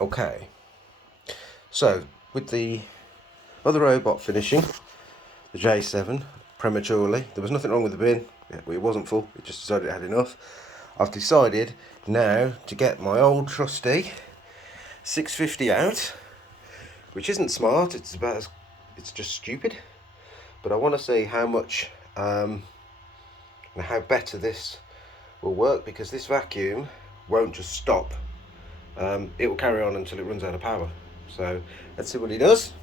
Okay, so with the other robot finishing, the J7, prematurely, there was nothing wrong with the bin, it wasn't full, it just decided it had enough. I've decided now to get my old trusty 650 out, which isn't smart, it's just stupid, but I want to see how much, and how better this will work, because this vacuum won't just stop. It will carry on until it runs out of power. So let's see what he does.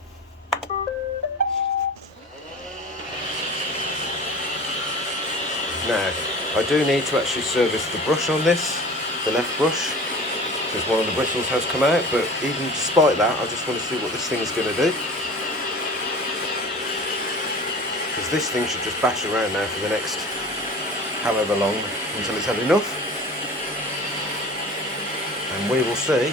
Now, I do need to actually service the brush on this, the left brush, because one of the bristles has come out, but even despite that, I just want to see what this thing is going to do. Because this thing should just bash around now for the next however long until it's had enough. And we will see.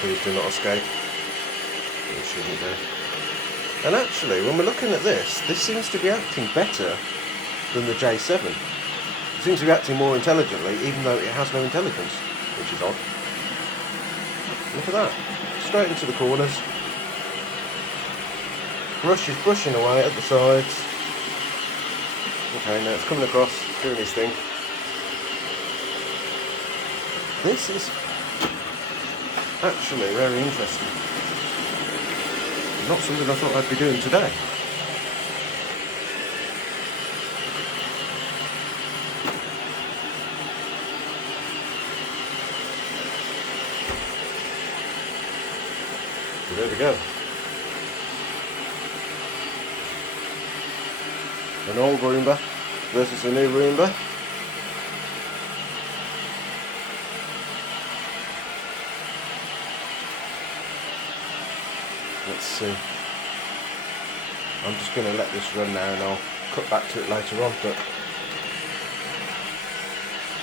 Please do not escape. It shouldn't do. And actually, when we're looking at this seems to be acting better than the J7. It seems to be acting more intelligently, even though it has no intelligence, which is odd. Look at that. Straight into the corners. Brush is brushing away at the sides. Okay, now it's coming across, doing his thing. This is actually very interesting. Not something I thought I'd be doing today. So there we go. An old roomba versus a new roomba. Let's see. I'm just going to let this run now and I'll cut back to it later on, but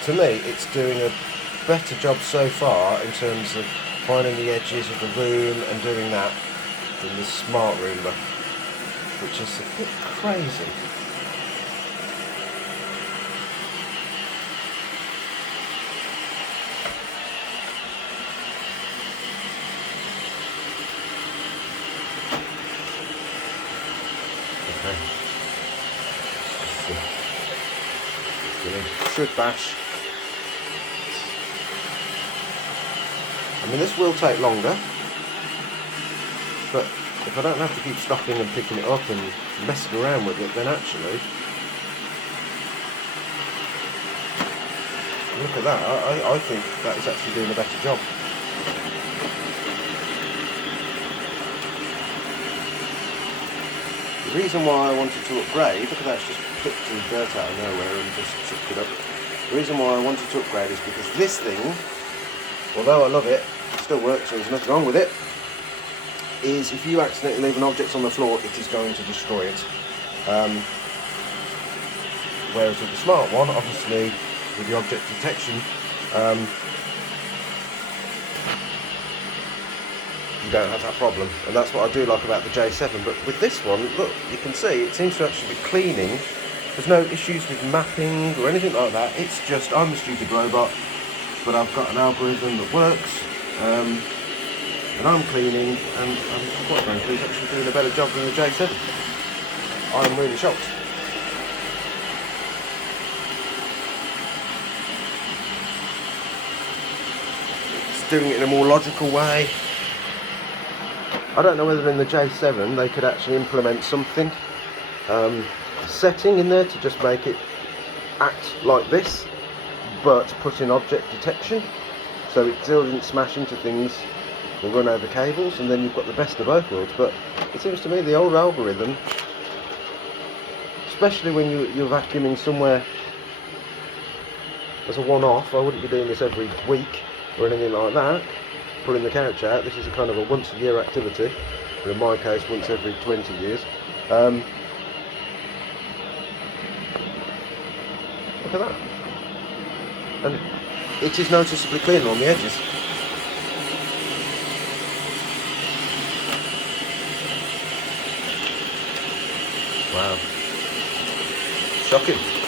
to me it's doing a better job so far in terms of finding the edges of the room and doing that than the smart roomba, which is a bit crazy. Should bash. I mean, this will take longer, but if I don't have to keep stopping and picking it up and messing around with it, then actually, look at that. I think that is actually doing a better job. The reason why I wanted to upgrade, look at that, it's just picked the dirt out of nowhere and just chucked it up. The reason why I wanted to upgrade is because this thing, although I love it, it still works, so there's nothing wrong with it, is if you accidentally leave an object on the floor, it is going to destroy it. Whereas with the smart one, obviously, with the object detection, you don't have that problem, and that's what I do like about the J7. But with this one, look, you can see it seems to actually be cleaning. There's no issues with mapping or anything like that. It's just, I'm a stupid robot, but I've got an algorithm that works, and I'm cleaning, and quite frankly, it's actually doing a better job than the J7. I'm really shocked. It's doing it in a more logical way. I don't know whether in the J7 they could actually implement something, a setting in there to just make it act like this, but put in object detection, so it still didn't smash into things or run over cables, and then you've got the best of both worlds. But it seems to me the old algorithm, especially when you're vacuuming somewhere as a one-off, I wouldn't be doing this every week or anything like that, pulling the couch out. This is a kind of a once a year activity, or in my case once every 20 years. Look at that. And it is noticeably cleaner on the edges. Wow. Shocking.